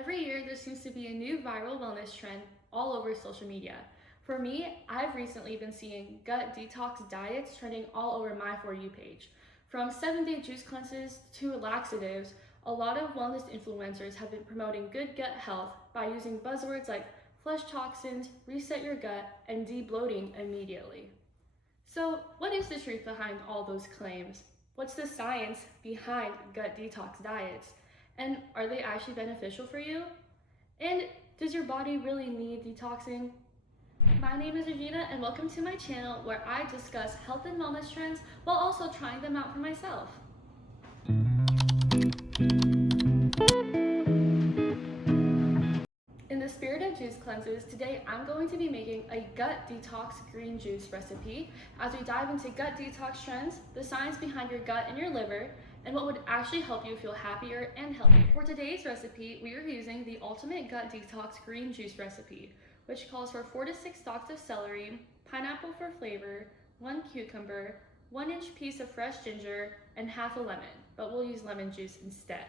Every year, there seems to be a new viral wellness trend all over social media. For me, I've recently been seeing gut detox diets trending all over my For You page. From 7-day juice cleanses to laxatives, a lot of wellness influencers have been promoting good gut health by using buzzwords like flush toxins, reset your gut, and de-bloating immediately. So, what is the truth behind all those claims? What's the science behind gut detox diets? And are they actually beneficial for you? And does your body really need detoxing? My name is Regina and welcome to my channel where I discuss health and wellness trends while also trying them out for myself. In the spirit of juice cleanses, today I'm going to be making a gut detox green juice recipe as we dive into gut detox trends, the science behind your gut and your liver, and what would actually help you feel happier and healthier. For today's recipe, we are using the ultimate gut detox green juice recipe, which calls for 4 to 6 stalks of celery, pineapple for flavor, 1 cucumber, 1-inch piece of fresh ginger, and half a lemon, but we'll use lemon juice instead.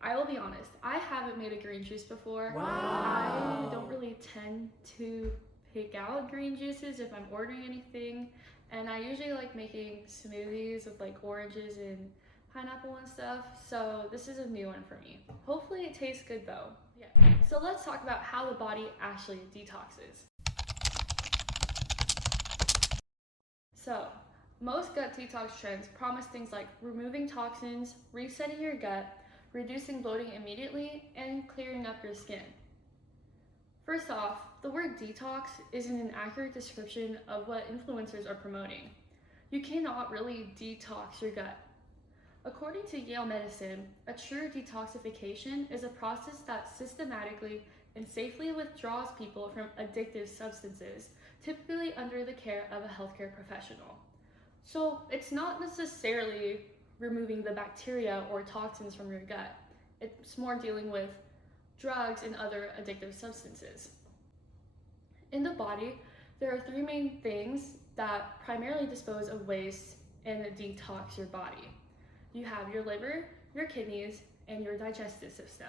I will be honest, I haven't made a green juice before. Wow. I don't really tend to pick out green juices if I'm ordering anything, and I usually like making smoothies with like oranges and pineapple and stuff, so this is a new one for me. Hopefully it tastes good though. Yeah. So let's talk about how the body actually detoxes. So, most gut detox trends promise things like removing toxins, resetting your gut, reducing bloating immediately, and clearing up your skin. First off, the word detox isn't an accurate description of what influencers are promoting. You cannot really detox your gut. According to Yale Medicine, a true detoxification is a process that systematically and safely withdraws people from addictive substances, typically under the care of a healthcare professional. So it's not necessarily removing the bacteria or toxins from your gut. It's more dealing with drugs and other addictive substances. In the body, there are 3 main things that primarily dispose of waste and detox your body. You have your liver, your kidneys, and your digestive system.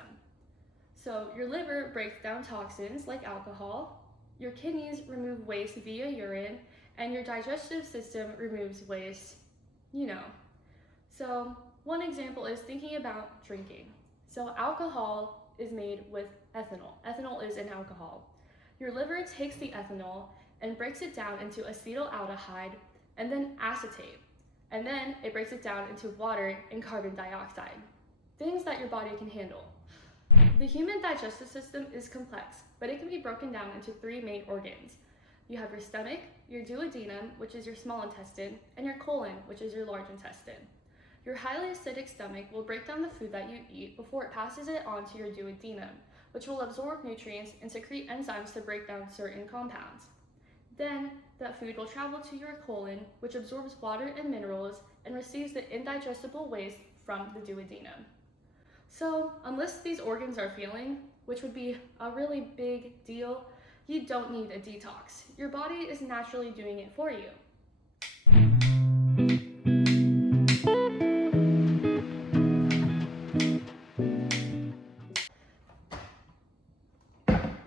So your liver breaks down toxins like alcohol, your kidneys remove waste via urine, and your digestive system removes waste, So one example is thinking about drinking. So alcohol is made with ethanol. Ethanol is an alcohol. Your liver takes the ethanol and breaks it down into acetaldehyde and then acetate. And then it breaks it down into water and carbon dioxide, things that your body can handle. The human digestive system is complex, but it can be broken down into 3 main organs. You have your stomach, your duodenum, which is your small intestine, and your colon, which is your large intestine. Your highly acidic stomach will break down the food that you eat before it passes it on to your duodenum, which will absorb nutrients and secrete enzymes to break down certain compounds. Then, that food will travel to your colon, which absorbs water and minerals and receives the indigestible waste from the duodenum. So, unless these organs are failing, which would be a really big deal, you don't need a detox. Your body is naturally doing it for you.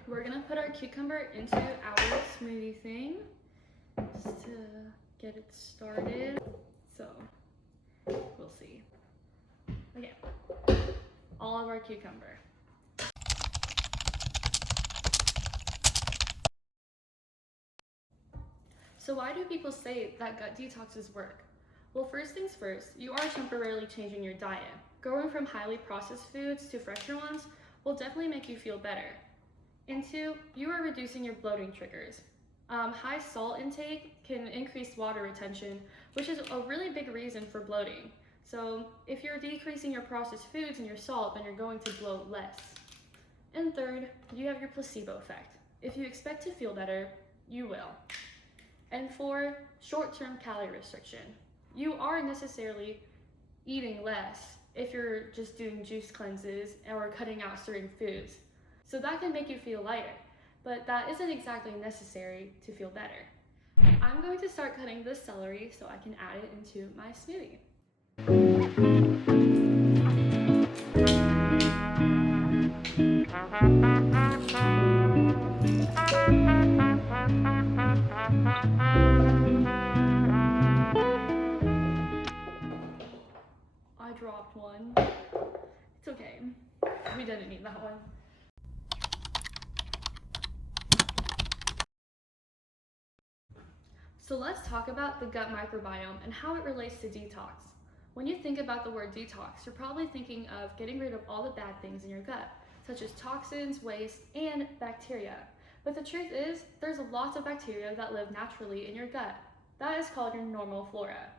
We're gonna put our cucumber into our smoothie thing just to get it started. So, we'll see. Okay, all of our cucumber. So why do people say that gut detoxes work? Well, first things first, you are temporarily changing your diet. Going from highly processed foods to fresher ones will definitely make you feel better. And 2, you are reducing your bloating triggers. High salt intake can increase water retention, which is a really big reason for bloating. So if you're decreasing your processed foods and your salt, then you're going to bloat less. And 3rd, you have your placebo effect. If you expect to feel better, you will. And 4, short-term calorie restriction. You are necessarily eating less if you're just doing juice cleanses or cutting out certain foods. So that can make you feel lighter, but that isn't exactly necessary to feel better. I'm going to start cutting the celery so I can add it into my smoothie. I dropped one. It's okay. We didn't need that one. So let's talk about the gut microbiome and how it relates to detox. When you think about the word detox, you're probably thinking of getting rid of all the bad things in your gut, such as toxins, waste, and bacteria. But the truth is, there's lots of bacteria that live naturally in your gut. That is called your normal flora.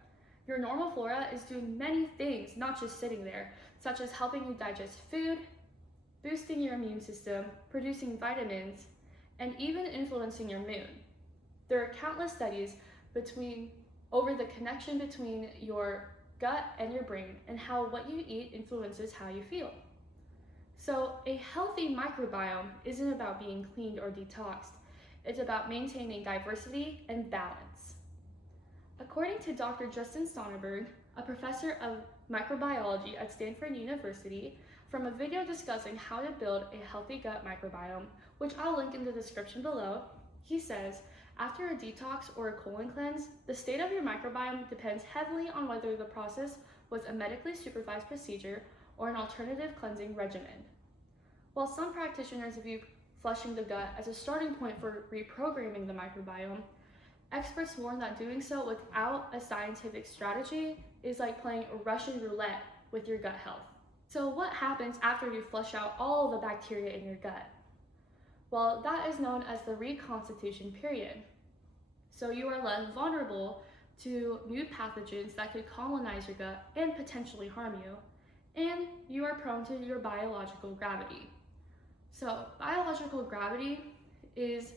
Your normal flora is doing many things, not just sitting there, such as helping you digest food, boosting your immune system, producing vitamins, and even influencing your mood. There are countless studies over the connection between your gut and your brain and how what you eat influences how you feel. So a healthy microbiome isn't about being cleaned or detoxed. It's about maintaining diversity and balance. According to Dr. Justin Sonnenberg, a professor of microbiology at Stanford University, from a video discussing how to build a healthy gut microbiome, which I'll link in the description below, he says, after a detox or a colon cleanse, the state of your microbiome depends heavily on whether the process was a medically supervised procedure or an alternative cleansing regimen. While some practitioners view flushing the gut as a starting point for reprogramming the microbiome, experts warn that doing so without a scientific strategy is like playing Russian roulette with your gut health. So what happens after you flush out all the bacteria in your gut? Well, that is known as the reconstitution period. So you are less vulnerable to new pathogens that could colonize your gut and potentially harm you, and you are prone to your biological gravity. So biological gravity is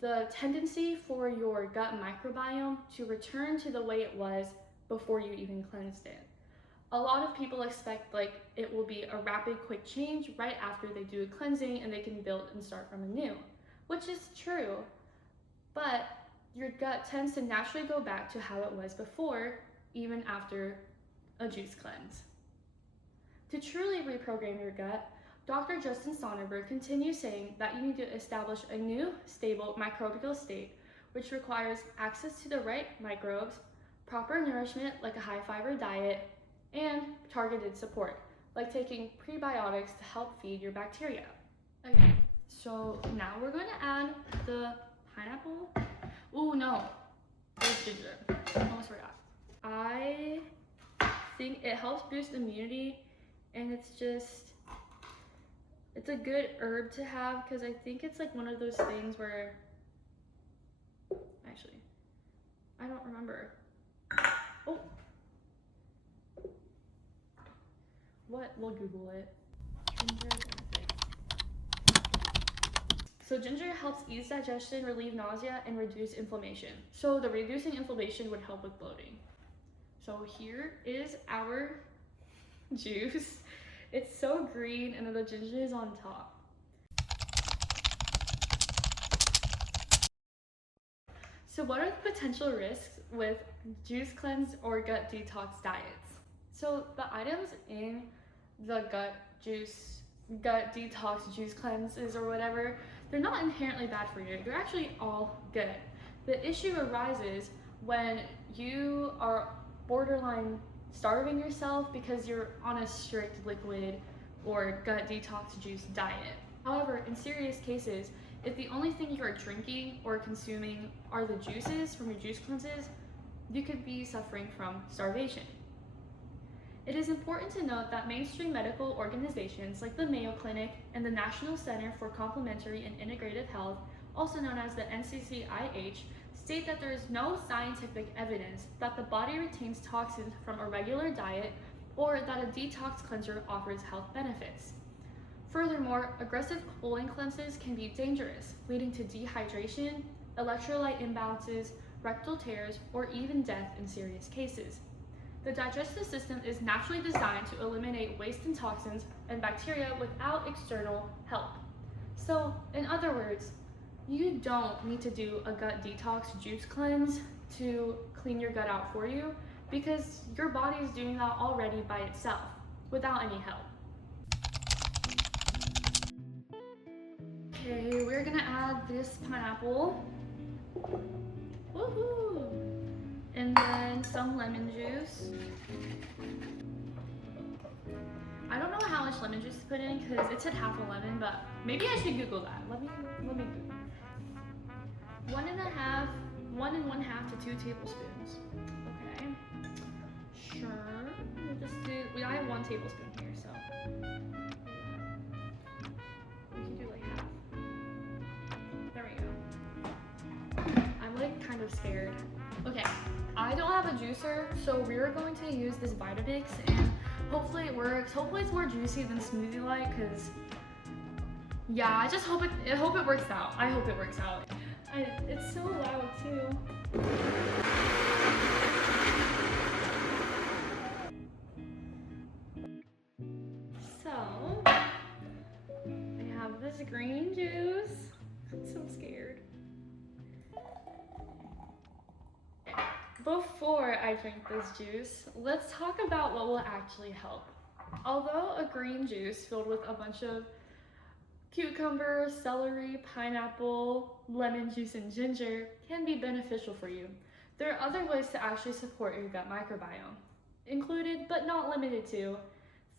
the tendency for your gut microbiome to return to the way it was before you even cleansed it. A lot of people expect it will be a rapid, quick change right after they do a cleansing and they can build and start from anew, which is true, but your gut tends to naturally go back to how it was before, even after a juice cleanse. To truly reprogram your gut, Dr. Justin Sonnenberg continues saying that you need to establish a new, stable microbial state, which requires access to the right microbes, proper nourishment like a high-fiber diet, and targeted support, like taking prebiotics to help feed your bacteria. Okay, so now we're going to add the pineapple. Ooh, no, there's ginger. Almost forgot. I think it helps boost immunity, and it's a good herb to have because I think it's like one of those things where, actually, I don't remember. Oh. What? We'll Google it. Ginger benefits. So ginger helps ease digestion, relieve nausea, and reduce inflammation. So the reducing inflammation would help with bloating. So here is our juice. It's so green and then the ginger is on top. So what are the potential risks with juice cleanse or gut detox diets? So the items in the gut detox juice cleanses or whatever, they're not inherently bad for you. They're actually all good. The issue arises when you are borderline starving yourself because you're on a strict liquid or gut detox juice diet. However, in serious cases, if the only thing you are drinking or consuming are the juices from your juice cleanses, you could be suffering from starvation. It is important to note that mainstream medical organizations like the Mayo Clinic and the National Center for Complementary and Integrative Health, also known as the NCCIH, state that there is no scientific evidence that the body retains toxins from a regular diet or that a detox cleanser offers health benefits. Furthermore, aggressive colon cleanses can be dangerous, leading to dehydration, electrolyte imbalances, rectal tears, or even death in serious cases. The digestive system is naturally designed to eliminate waste and toxins and bacteria without external help. So, in other words, you don't need to do a gut detox juice cleanse to clean your gut out for you because your body is doing that already by itself without any help. Okay, we're gonna add this pineapple. Woohoo! And then some lemon juice. I don't know how much lemon juice to put in because it said half a lemon, but maybe I should Google that. Let me Google. 1 and 1/2 to 2 tablespoons. Okay. Sure. We'll just do. I have 1 tablespoon here, so we can do like half. There we go. I'm like kind of scared. Okay. I don't have a juicer, so we're going to use this Vitamix, and hopefully it works. Hopefully it's more juicy than smoothie-like, because yeah, I just hope it works out. I hope it works out. It's so loud too. So I have this green juice. I'm so scared. Before I drink this juice, let's talk about what will actually help. Although a green juice filled with a bunch of cucumber, celery, pineapple, lemon juice, and ginger can be beneficial for you, there are other ways to actually support your gut microbiome, included but not limited to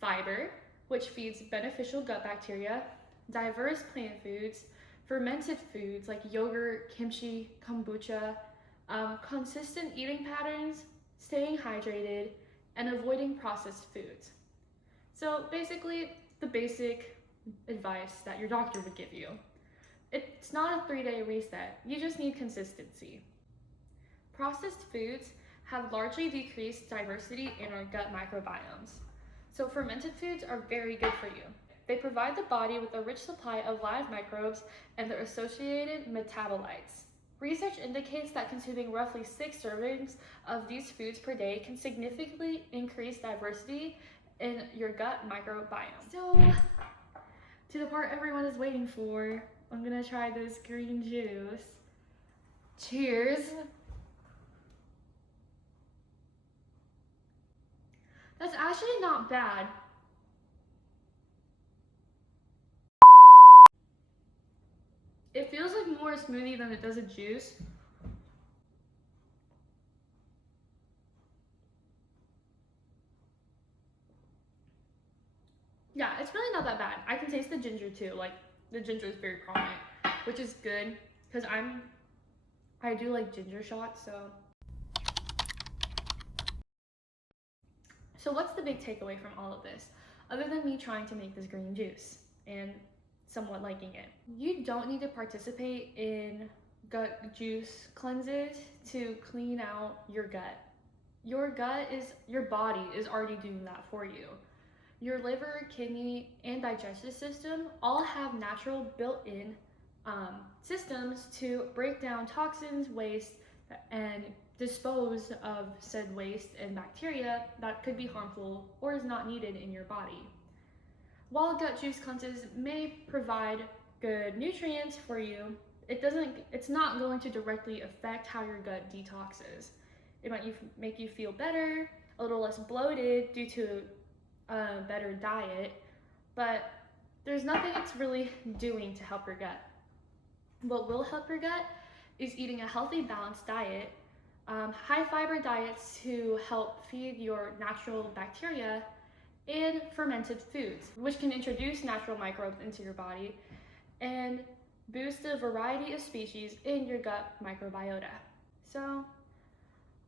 fiber, which feeds beneficial gut bacteria, diverse plant foods, fermented foods like yogurt, kimchi, kombucha, consistent eating patterns, staying hydrated, and avoiding processed foods. So basically, the basic advice that your doctor would give you. It's not a 3-day reset, you just need consistency. Processed foods have largely decreased diversity in our gut microbiomes. So fermented foods are very good for you. They provide the body with a rich supply of live microbes and their associated metabolites. Research indicates that consuming roughly 6 servings of these foods per day can significantly increase diversity in your gut microbiome. So, to the part everyone is waiting for, I'm gonna try this green juice. Cheers. That's actually not bad. It feels like more a smoothie than it does a juice. Yeah, it's really not that bad. I can taste the ginger too. Like, the ginger is very prominent, which is good because I do like ginger shots, so. So what's the big takeaway from all of this, other than me trying to make this green juice and somewhat liking it? You don't need to participate in gut juice cleanses to clean out your gut. Your body is already doing that for you. Your liver, kidney, and digestive system all have natural built-in systems to break down toxins, waste, and dispose of said waste and bacteria that could be harmful or is not needed in your body. While gut juice cleanses may provide good nutrients for you, it's not going to directly affect how your gut detoxes. It might make you feel better, a little less bloated due to a better diet, but there's nothing it's really doing to help your gut. What will help your gut is eating a healthy, balanced diet, high fiber diets to help feed your natural bacteria, and fermented foods, which can introduce natural microbes into your body and boost the variety of species in your gut microbiota. So,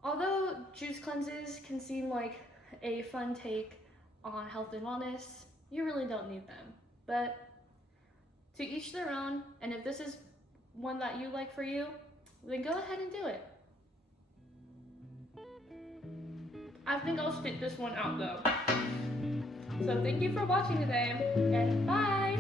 although juice cleanses can seem like a fun take on health and wellness, you really don't need them. But to each their own, and if this is one that you like for you, then go ahead and do it. I think I'll stick this one out though. So thank you for watching today, and bye!